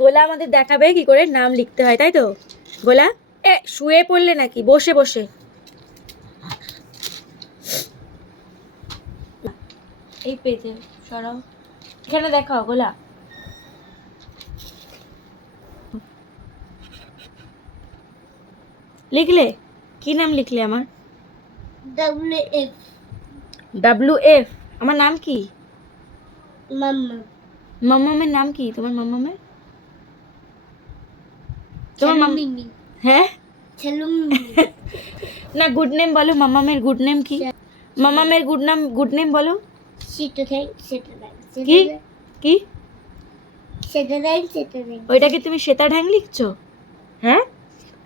গোলা আমাদের দেখাবে কি করে নাম লিখতে হয়, তাই তো? গোলা, শুয়ে পড়লে নাকি? বসে বসে। এই পেজে সরাও, এখানে দেখাও গোলা। লিখলে কি নাম লিখলে আমার? WF। WF। আমার নাম কি? মাম্মা। মাম্মামের নাম কি তোমার? মাম্মামের তোমার মিমি। হ্যাঁ মিমি। না, গুড নেম বলো। মাম্মামের গুড নেম কি? মাম্মামের গুড নেম বলো। কি কি? ওইটা কি তুমি শ্বেতা ঢ্যাং লিখছো? হ্যাঁ,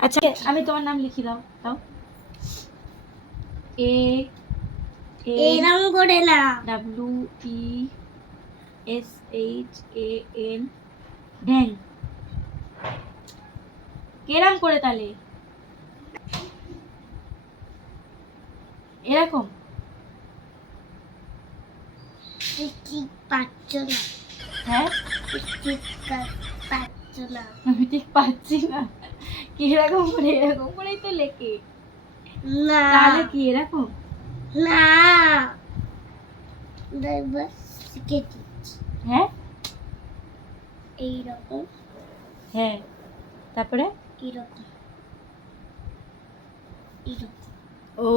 আচ্ছা আমি তোমার নাম লিখি দাও। দাও। এরকম করে না। WESHAN ঢ্যাং। কেরাম করে তাহলে? এরকম? ঠিক পাচ্ছ না। হ্যাঁ, ঠিক পাচ্ছ না। আমি ঠিক পাচ্ছি না। কিরকম করে? এরকম করেই তো লেখে। না তাহলে কি এরকম? না, দেখবে শিখেছি। হ্যাঁ এইরকম। হ্যাঁ, তারপরে এরকম। এরকম। ও